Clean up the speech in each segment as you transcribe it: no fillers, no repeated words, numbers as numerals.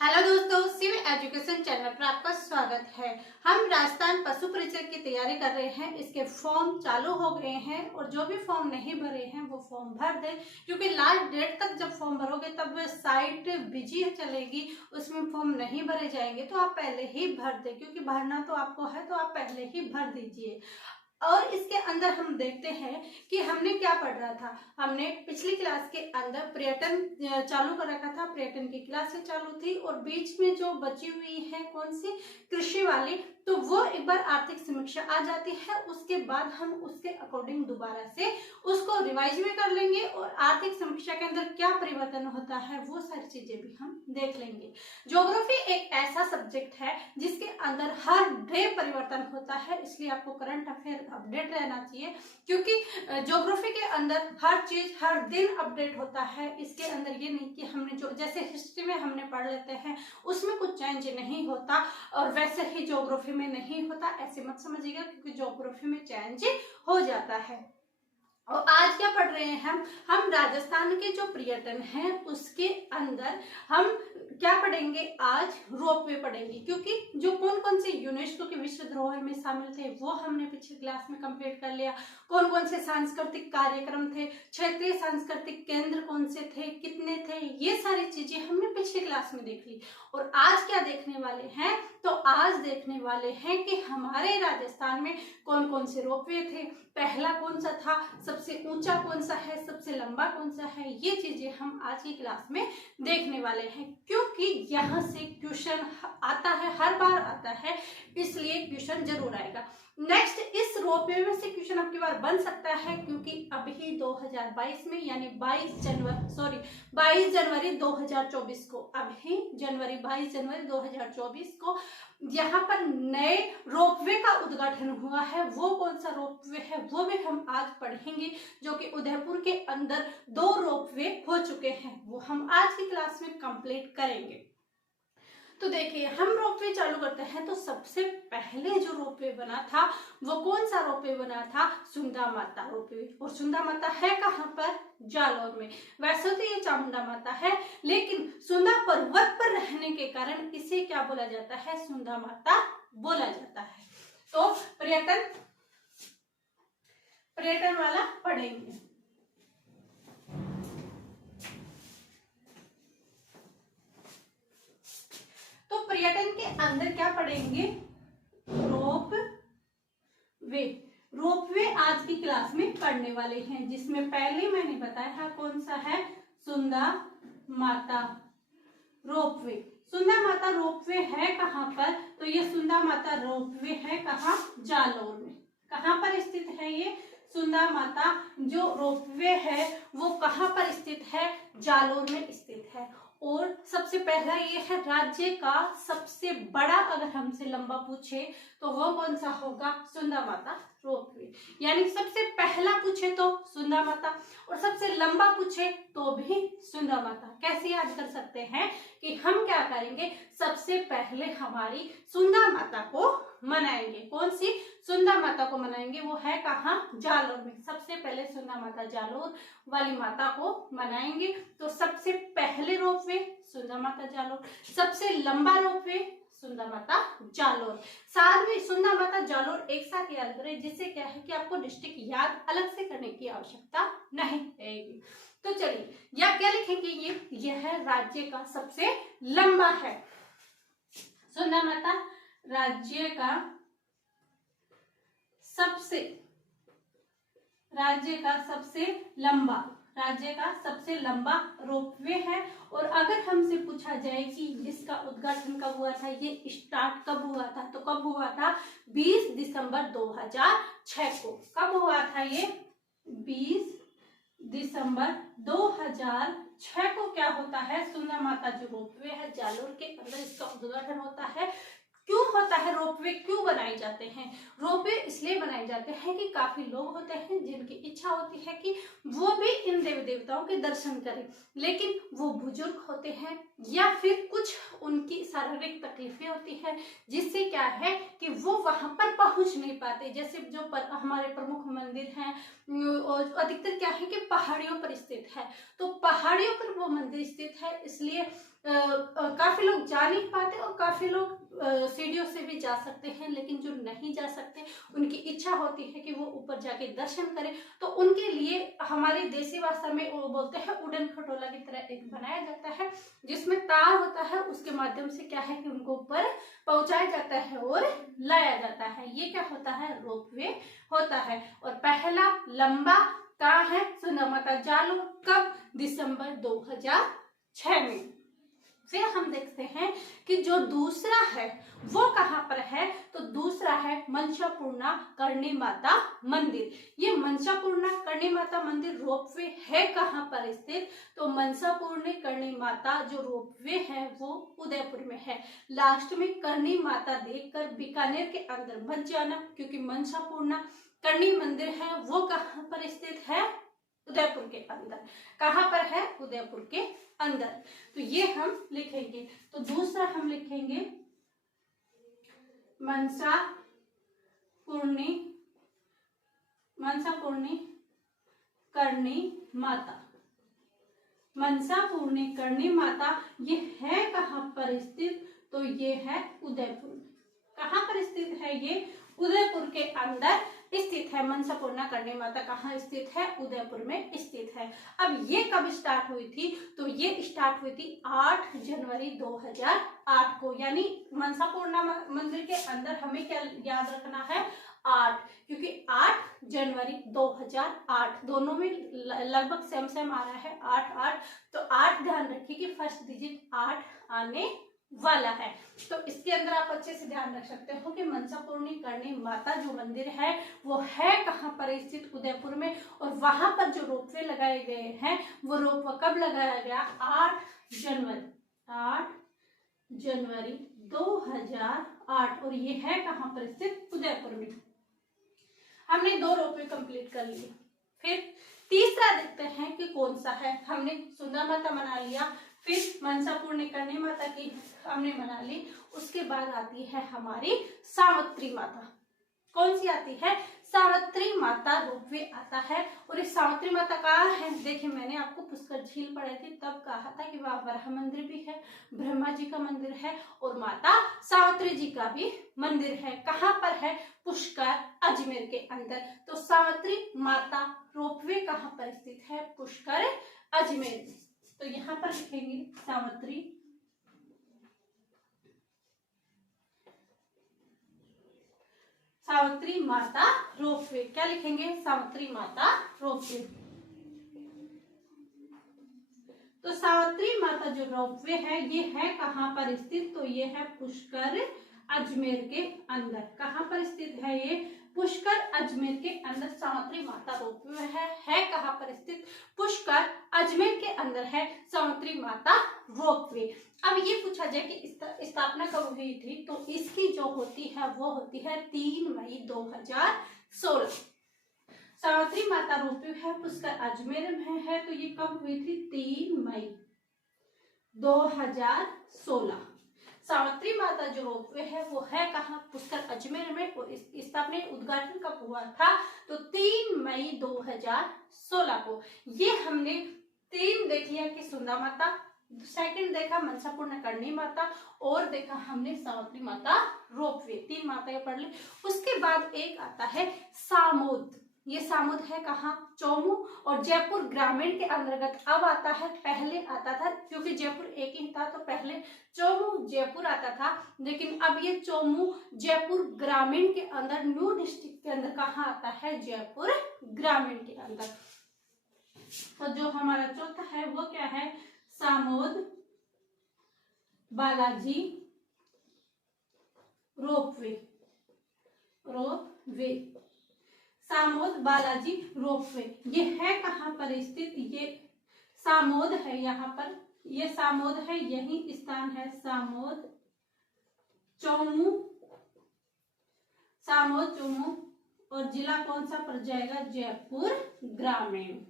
Hello दोस्तों, Shiv education channel पर आपका स्वागत है। हम राजस्थान पशु परिचय की तैयारी कर रहे हैं। इसके फॉर्म चालू हो गए हैं और जो भी फॉर्म नहीं भरे हैं वो फॉर्म भर दें, क्योंकि लास्ट डेट तक जब फॉर्म भरोगे तब साइट बिजी चलेगी, उसमें फॉर्म नहीं भरे जाएंगे। तो आप पहले ही भर दें, क्योंकि भरना तो आपको है, तो आप पहले ही भर दीजिए। और इसके अंदर हम देखते हैं कि हमने क्या पढ़ रहा था। हमने पिछली क्लास के अंदर पर्यटन चालू कर रखा था, पर्यटन की क्लासें चालू थी और बीच में जो बची हुई है कौन सी, कृषि वाली, तो वो एक बार आर्थिक समीक्षा आ जाती है। उसके बाद हम उसके अकॉर्डिंग दोबारा से उसको रिवाइज भी कर लेंगे और आर्थिक समीक्षा के अंदर क्या परिवर्तन होता है वो सारी चीजें भी हम देख लेंगे। ज्योग्राफी एक ऐसा सब्जेक्ट है जिसके अंदर हर डे परिवर्तन होता है, इसलिए आपको करंट अफेयर अपडेट रहना चाहिए, क्योंकि ज्योग्राफी के अंदर हर चीज हर दिन अपडेट होता है। इसके अंदर ये नहीं कि हमने जो जैसे हिस्ट्री में हमने पढ़ लेते हैं उसमें कुछ चेंज नहीं होता और वैसे ही ज्योग्राफी में नहीं होता, ऐसे मत समझिएगा, क्योंकि ज्योग्राफी में चेंज हो जाता है। और आज क्या पढ़ रहे हैं हम राजस्थान के जो पर्यटन है उसके अंदर हम क्या पढ़ेंगे, आज रोपवे पढ़ेंगे, क्योंकि जो कौन कौन से यूनेस्को के विश्व धरोहर में शामिल थे वो हमने पिछली क्लास में कंप्लीट कर लिया। कौन कौन से सांस्कृतिक कार्यक्रम थे, क्षेत्रीय सांस्कृतिक केंद्र कौन से थे, कितने थे, ये सारी चीजें हमने पिछली क्लास में देख ली। और आज क्या देखने वाले हैं, तो आज देखने वाले हैं कि हमारे राजस्थान में कौन कौन से रोपवे थे, पहला कौन सा था, सबसे ऊंचा कौन सा है, सबसे लंबा कौन सा है, ये चीजें हम आज की क्लास में देखने वाले हैं। क्योंकि यहाँ से क्वेश्चन आता है, हर बार आता है, इसलिए क्वेश्चन जरूर आएगा। नेक्स्ट, इस रोपवे में से क्वेश्चन आपकी बार बन सकता है, क्योंकि अभी 2022 में यानी 22 जनवरी 2024 को, अभी 22 जनवरी 2024 को यहाँ पर नए रोपवे का उद्घाटन हुआ है। वो कौन सा रोपवे है वो भी हम आज पढ़ेंगे, जो कि उदयपुर के अंदर 2 रोपवे हो चुके हैं, वो हम आज की क्लास में कंप्लीट करेंगे। तो देखिए, हम रोपवे चालू करते हैं तो सबसे पहले जो रोपवे बना था वो कौन सा रोपवे बना था, सुंदा माता रोपवे। और सुंदा माता है कहाँ पर, जालौर में। वैसे तो ये चामुंडा माता है, लेकिन सुंदा पर्वत पर रहने के कारण इसे क्या बोला जाता है, सुंदा माता बोला जाता है। तो पर्यटन वाला पढ़ेंगे। तो पर्यटन के अंदर क्या पढ़ेंगे, रोपवे आज की क्लास में पढ़ने वाले हैं, जिसमें पहले मैंने बताया कौन सा है, सुंदा माता रोपवे। सुंदा माता रोपवे है कहाँ पर, तो ये सुंदा माता रोपवे है कहाँ, जालौर में। कहाँ पर स्थित है ये सुंदा माता जो रोपवे है, वो कहाँ पर स्थित है, जालौर में स्थित है। और सबसे पहला ये है राज्य का सबसे बड़ा, अगर हमसे लंबा पूछे तो वो कौन सा होगा, सुंदा माता रोपवे। यानी सबसे पहला पूछे तो सुंदा माता और सबसे लंबा पूछे तो भी सुंदा माता। कैसे याद कर सकते हैं कि हम क्या करेंगे, सबसे पहले हमारी सुंदा माता को मनाएंगे। कौन सी सुंदा माता को मनाएंगे, वो है कहाँ, जालौर में। सबसे पहले सुंदा माता जालौर वाली माता को मनाएंगे। तो सबसे पहले रोपवे सुंदा माता जालौर, सबसे लंबा रोपवे सुंदा माता जालौर। साथ में सुंदा माता जालौर एक साथ याद करें, जिससे क्या है कि आपको डिस्ट्रिक्ट याद अलग से करने की आवश्यकता नहीं रहेगी। तो चलिए, या क्या लिखेंगे, यह राज्य का सबसे लंबा है, सुंदा माता राज्य का सबसे लंबा रोपवे है। और अगर हमसे पूछा जाए कि इसका उद्घाटन कब हुआ था, ये स्टार्ट कब हुआ था, तो कब हुआ था, 20 दिसंबर 2006 को। कब हुआ था ये, 20 दिसंबर 2006 को क्या होता है, सुंदा माता जो रोपवे है जालौर के अंदर, इसका उद्घाटन होता है। क्यों होता है, रोपवे क्यों बनाए जाते हैं, रोपवे इसलिए बनाए जाते हैं कि काफी लोग होते हैं जिनकी इच्छा होती है कि वो भी इन देवी देवताओं के दर्शन करें, लेकिन वो बुजुर्ग होते हैं या फिर कुछ उनकी शारीरिक तकलीफें होती है, जिससे क्या है कि वो वहां पर पहुंच नहीं पाते। जैसे जो हमारे प्रमुख मंदिर हैं, अधिकतर क्या है कि पहाड़ियों पर स्थित है, तो पहाड़ियों पर वो मंदिर स्थित है, इसलिए काफी लोग लोग जा नहीं पाते और काफी लोग सीढ़ियों से भी जा सकते हैं, लेकिन जो नहीं जा सकते उनकी इच्छा होती है कि वो ऊपर जाके दर्शन करें, तो उनके लिए हमारी देसी भाषा में वो बोलते हैं उड़न खटोला की तरह एक बनाया जाता है, जिसमें तार होता है, उसके माध्यम से क्या है कि उनको ऊपर पहुंचाया जाता है और लाया जाता है। ये क्या होता है, रोपवे होता है। और पहला लंबा कहाँ है, सुंदर माता जालो, कब, दिसंबर 2006 में। फिर हम देखते हैं कि जो दूसरा है वो कहाँ पर है, तो दूसरा है मनसापूर्णा करणी माता मंदिर। ये मनसापूर्णा करणी माता मंदिर रोपवे है कहाँ पर स्थित, तो मनसापूर्णी करणी माता जो रोपवे है वो उदयपुर में है। लास्ट में करणी माता देखकर बीकानेर के अंदर मत जाना, क्योंकि मनसापूर्णा करणी मंदिर है वो कहाँ पर स्थित है, उदयपुर के अंदर। कहाँ पर है, उदयपुर के अंदर। तो ये हम लिखेंगे। तो दूसरा हम लिखेंगे मनसापूर्णी करणी माता। मनसापूर्णी करणी माता ये है कहाँ पर स्थित, तो ये है उदयपुर में। कहाँ पर स्थित है, ये उदयपुर के अंदर स्थित है। मनसापूर्णा करणी माता कहाँ स्थित है, उदयपुर में स्थित है। अब ये कब स्टार्ट हुई थी, तो ये स्टार्ट हुई थी 8 जनवरी 2008 को। यानी मनसापूर्णा मंदिर के अंदर हमें क्या याद रखना है, 8, क्योंकि 8 जनवरी 2008 दोनों में लगभग सेम सेम आ रहा है, 8 तो 8 ध्यान रखिए कि फर्स्ट डिजिट 8 आने वाला है। तो इसके अंदर आप अच्छे से ध्यान रख सकते हो कि मनसापूर्णी करणी माता जो मंदिर है वो है कहाँ पर स्थित, उदयपुर में। और वहां पर जो रोपवे लगाए गए हैं वो रोपवे कब लगाया गया, 8 जनवरी 2008, और ये है कहाँ पर स्थित, उदयपुर में। हमने 2 रोपवे कंप्लीट कर लिए। फिर तीसरा देखते हैं कि कौन सा है। हमने सुंदर माता मना लिया, फिर मनसापूर्णी करणी माता की हमने मना ली, उसके बाद आती है हमारी सावित्री माता। कौन सी आती है, सावित्री माता रोपवे आता है। और इस सावित्री माता कहाँ है, देखिए मैंने आपको पुष्कर झील पढ़ाई थी, तब कहा था कि वहाँ वराह मंदिर भी है, ब्रह्मा जी का मंदिर है और माता सावित्री जी का भी मंदिर है। कहाँ पर है, पुष्कर अजमेर के अंदर। तो सावित्री माता रोपवे कहाँ पर स्थित है, पुष्कर अजमेर में। तो यहाँ पर लिखेंगे सावित्री माता रोपवे। क्या लिखेंगे, सावित्री माता रोपवे। तो सावित्री माता जो रोपवे है ये है कहाँ पर स्थित, तो ये है पुष्कर अजमेर के अंदर। कहाँ पर स्थित है, ये पुष्कर अजमेर के अंदर सावित्री माता रोपवे है कहाँ पर स्थित, पुष्कर अजमेर के अंदर है सावित्री माता रोपवे। अब ये पूछा जाए कि स्थापना कब हुई थी, तो इसकी जो होती है वो होती है 3 मई 2016। सावित्री माता रोपवे है, पुष्कर अजमेर में है, तो ये कब हुई थी, 3 मई 2016। सावित्री माता जो रोपवे है वो है कहाँ, पुष्कर अजमेर में। और स्थापना उद्घाटन कब हुआ था, तो 3 मई 2016 को। ये हमने 3 देख लिया कि सुंदर माता, सेकंड देखा मनसापूर्णा करणी माता, और देखा हमने सावित्री माता रोपवे। 3 माताएं पढ़ ली। उसके बाद एक आता है सामोद। ये सामुद है कहाँ, चौमू और जयपुर ग्रामीण के अंतर्गत अब आता है। पहले आता था, क्योंकि जयपुर एक ही था तो पहले चौमू जयपुर आता था, लेकिन अब ये चौमू जयपुर ग्रामीण के अंदर, न्यू डिस्ट्रिक्ट के अंदर कहाँ आता है, जयपुर ग्रामीण के अंदर। तो जो हमारा चौथा है वो क्या है, सामोद बालाजी रोपवे। सामोद बालाजी रोपवे ये है कहाँ पर स्थित, ये सामोद है, यहाँ पर ये सामोद है, यही स्थान है सामोद चौमू, और जिला कौन सा पड़ जाएगा, जयपुर ग्रामीण।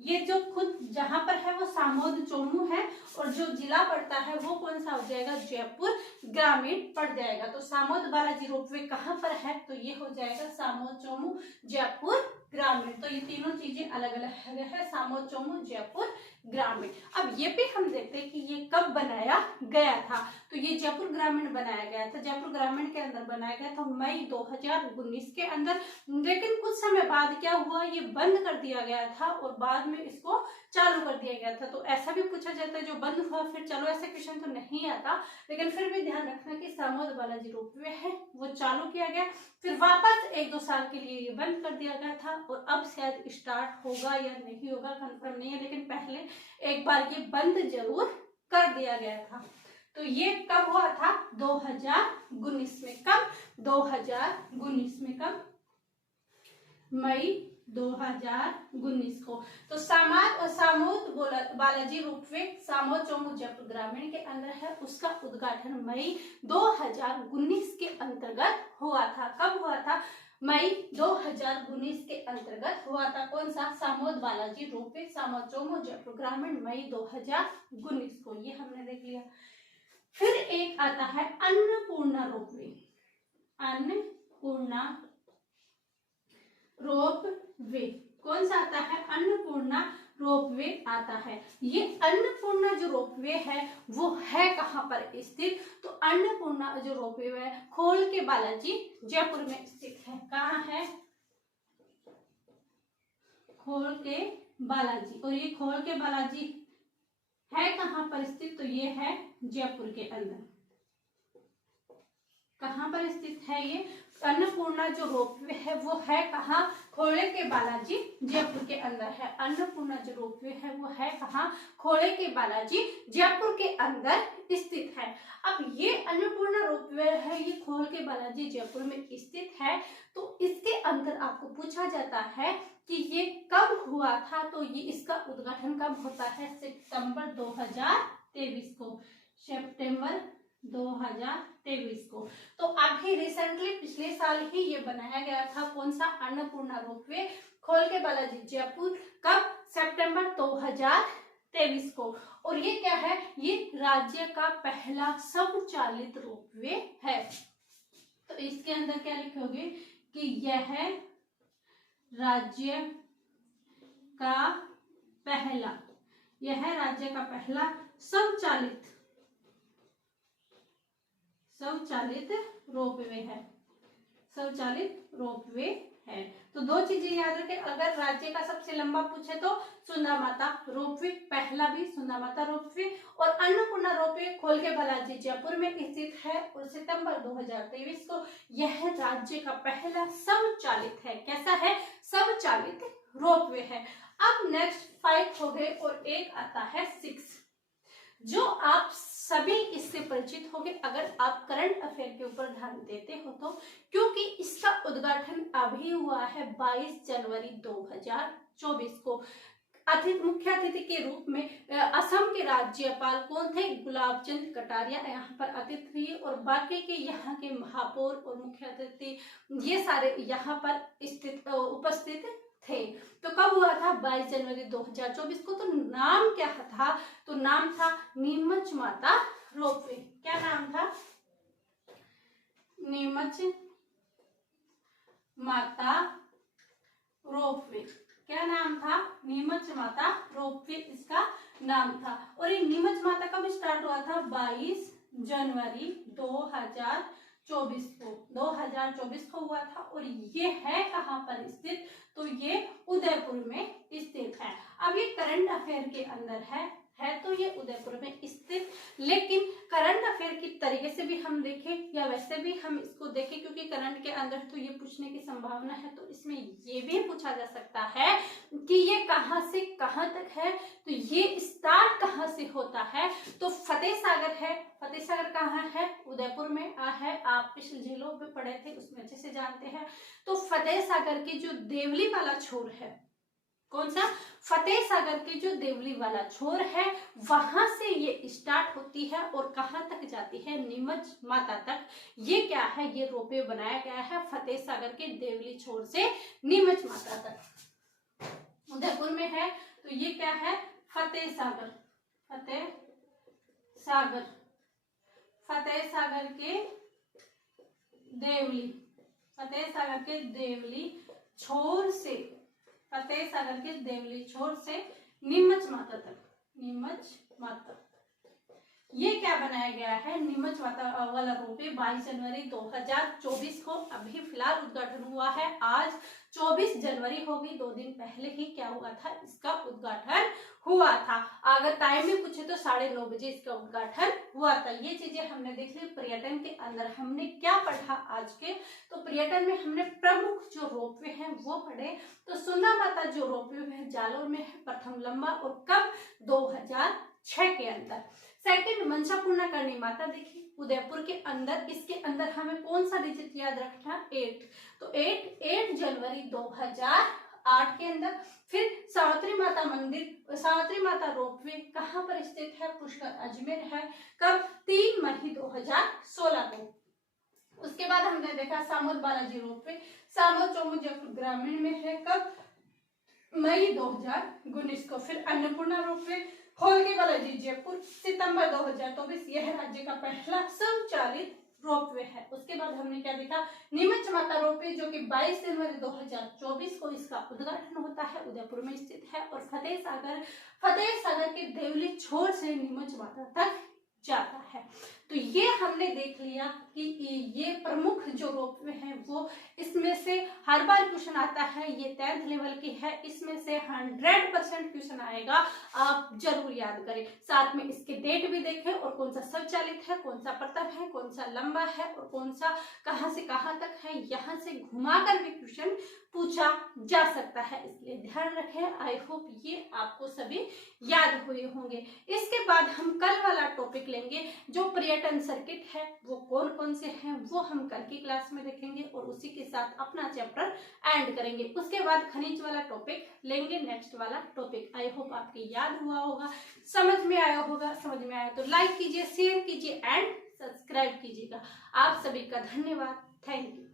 ये जो खुद जहां पर है वो सामोद चौमू है, और जो जिला पड़ता है वो कौन सा हो जाएगा, जयपुर ग्रामीण पड़ जाएगा। तो सामोद बालाजी रोपवे कहाँ पर है, तो ये हो जाएगा सामोद चौमू, जयपुर ग्रामीण। तो ये तीनों चीजें अलग अलग है, सामो चोमू जयपुर ग्रामीण। अब ये भी हम देखते हैं कि ये कब बनाया गया था। तो ये जयपुर ग्रामीण बनाया गया था, जयपुर ग्रामीण के अंदर बनाया गया था मई 2019 के अंदर। लेकिन कुछ समय बाद क्या हुआ, ये बंद कर दिया गया था और बाद में इसको चालू कर दिया गया था। तो ऐसा भी पूछा जाता है जो बंद हुआ फिर चलो, ऐसा क्वेश्चन तो नहीं आता, लेकिन फिर भी ध्यान रखना कि सामोद बालाजी रोपवे है वो चालू किया गया, फिर वापस 1-2 साल के लिए ये बंद कर दिया गया था और अब शायद स्टार्ट होगा या नहीं होगा कंफर्म नहीं है, लेकिन पहले एक बार ये बंद जरूर कर दिया गया था। तो ये कब हुआ था, 2019 में। कब, 2019 में। कब, मई 2019 को। तो सामोद बालाजी रोपवे सामोद चोमू जयपुर ग्रामीण के अंदर है, उसका उद्घाटन मई 2019 के अंतर्गत हुआ था। कब हुआ था, मई 2019 के अंतर्गत हुआ था। कौन सा, सामोद बालाजी रोपवे सामोद चोमू जयपुर ग्रामीण, मई 2019 को। ये हमने देख लिया। फिर एक आता है अन्नपूर्णा रोपवे, अन्नपूर्णा रोपवे। कौन सा आता है, अन्नपूर्णा रोपवे आता है। ये अन्नपूर्णा जो रोपवे है वो है कहाँ पर स्थित, तो अन्नपूर्णा जो रोपवे है खोल के बालाजी जयपुर में स्थित है। कहाँ है, खोल के बालाजी। और ये खोल के बालाजी है कहाँ पर स्थित, तो ये है जयपुर के अंदर। कहाँ पर स्थित है ये अन्नपूर्णा जो रोपवे है, वो है कहाँ, खोले के बालाजी जयपुर के अंदर है। अन्नपूर्णा जो रोपवे है वो है कहाँ, खोले के बालाजी जयपुर के अंदर स्थित है। अब ये अन्नपूर्णा रोपवे है, ये खोल के बालाजी जयपुर में स्थित है। तो इसके अंदर आपको पूछा जाता है कि ये कब हुआ था, तो ये इसका उद्घाटन कब होता है, सितंबर 2023 को, सितंबर 2023 को। तो अभी रिसेंटली पिछले साल ही ये बनाया गया था। कौन सा, अन्नपूर्णा रोपवे खोल के बालाजी जयपुर। कब, सितंबर 2023 को। और ये क्या है, ये राज्य का पहला स्वचालित रोपवे है। तो इसके अंदर क्या लिखोगे कि यह राज्य का पहला, यह राज्य का पहला स्वचालित रोपवे है, स्वचालित रोपवे है। तो दो चीजें याद रखें, अगर राज्य का सबसे लंबा पूछे तो सुंदर माता रोपवे, पहला भी सुंदर माता रोपवे। और अन्नपूर्णा रोपवे खोल के बालाजी जयपुर में स्थित है और सितंबर 2023 को यह राज्य का पहला स्वचालित है। कैसा है, स्वचालित रोपवे है। अब नेक्स्ट 5 हो गए और एक आता है 6, जो आप सभी इससे परिचित होंगे अगर आप करंट अफेयर के ऊपर ध्यान देते हो तो, क्योंकि इसका उद्घाटन अभी हुआ है 22 जनवरी 2024 को। मुख्य अतिथि के रूप में असम के राज्यपाल कौन थे, गुलाब चंद कटारिया यहाँ पर अतिथि हुए और बाकी के यहाँ के महापौर और मुख्य अतिथि ये सारे यहाँ पर उपस्थित थे। तो कब हुआ था, 22 जनवरी 2024 को। तो नाम क्या था, तो नाम था नीमच माता रोपवे। क्या नाम था, नीमच माता रोपवे। क्या नाम था, नीमच माता रोपवे इसका नाम था। और ये नीमच माता कब स्टार्ट हुआ था, 22 जनवरी 2024 को हुआ था। और ये है कहाँ पर स्थित, तो ये उदयपुर में स्थित है। अब ये करंट अफेयर के अंदर है तो ये उदयपुर में स्थित। लेकिन करंट अफेयर की तरीके से भी हम देखें या वैसे भी हम इसको देखें, क्योंकि करंट के अंदर तो ये पूछने की संभावना है, तो इसमें ये भी पूछा जा सकता है कि ये कहाँ से कहाँ तक है, तो ये स्टार्ट कहाँ से होता है, तो फतेह सागर है। फतेह सागर कहाँ है, उदयपुर में है। आप पिछले झीलों पे पढ़े थे उसमें अच्छे से जानते हैं। तो फतेह सागर की जो देवली वाला छोर है, कौन सा, फतेह सागर के जो देवली वाला छोर है वहां से ये स्टार्ट होती है और कहां तक जाती है, नीमच माता तक। ये क्या है, ये रोपवे बनाया गया है फतेह सागर के देवली छोर से नीमच माता तक, उदयपुर में है। तो ये क्या है, फतेह सागर, फतेह सागर, फतेह सागर के देवली, फतेह सागर के देवली छोर से फतेह सागर के देवली छोर से नीमच माता तक, नीमच माता, ये क्या बनाया गया है, नीमच माता वाला रोपवे 22 जनवरी 2024 को अभी फिलहाल उद्घाटन हुआ है। आज 24 जनवरी होगी, 2 दिन पहले ही क्या हुआ था, इसका उद्घाटन हुआ था। अगर टाइम में पूछे तो 9:30 बजे इसका उद्घाटन हुआ था। ये चीजें हमने देख ली। पर्यटन के अंदर हमने क्या पढ़ा आज के, तो पर्यटन में हमने प्रमुख जो रोपवे हैं वो पढ़े। तो सुन्ना माता जो रोपवे है जालोर में है, प्रथम लंबा, और कब, 2006 के अंदर। सेकंड, मनसापूर्णा करणी माता देखिए उदयपुर के अंदर। इसके अंदर हमें कौन सा डिजिट याद रखना, 8, तो 8 जनवरी 2008 के अंदर। फिर सावित्री माता मंदिर, सावित्री माता रोपवे कहाँ पर स्थित है, पुष्कर अजमेर है, कब, 3 मई 2016 को। उसके बाद हमने देखा सामोद बालाजी रोपवे, सामोद चौमुद जयपुर ग्रामीण में है, कब, मई 2019 को। फिर अन्नपूर्णा रोपवे होलके बालाजी जयपुर, सितंबर 2024, यह राज्य का पहला स्वचालित रोपवे है। उसके बाद हमने क्या देखा, नीमच माता रोपवे जो कि 22 जनवरी 2024 को इसका उद्घाटन होता है, उदयपुर में स्थित है। और फतेह सागर के देवली छोर से नीमच माता तक जाता है। तो ये हमने देख लिया कि ये प्रमुख जो रोपवे हैं वो, इसमें से हर बार क्वेश्चन आता है, ये 10th लेवल की है, इसमें से 100% क्वेश्चन आएगा, आप जरूर याद करें। साथ में इसके डेट भी देखें और कौन सा स्वचालित है, कौन सा प्रथम है, कौन सा लंबा है और कौन सा कहां से कहां तक है, यहाँ से घुमाकर भी क्वेश्चन पूछा जा सकता है, इसलिए ध्यान रखें। आई होप ये आपको सभी याद हुए होंगे। इसके बाद हम कल वाला टॉपिक लेंगे, जो पर्यटन सर्किट है वो कौन कौन से हैं वो हम कल की क्लास में देखेंगे और उसी के साथ अपना चैप्टर एंड करेंगे। उसके बाद खनिज वाला टॉपिक लेंगे, नेक्स्ट वाला टॉपिक। आई होप आपके याद हुआ होगा, समझ में आया होगा। समझ में आया तो लाइक कीजिए, शेयर कीजिए एंड सब्सक्राइब कीजिएगा। आप सभी का धन्यवाद, थैंक यू।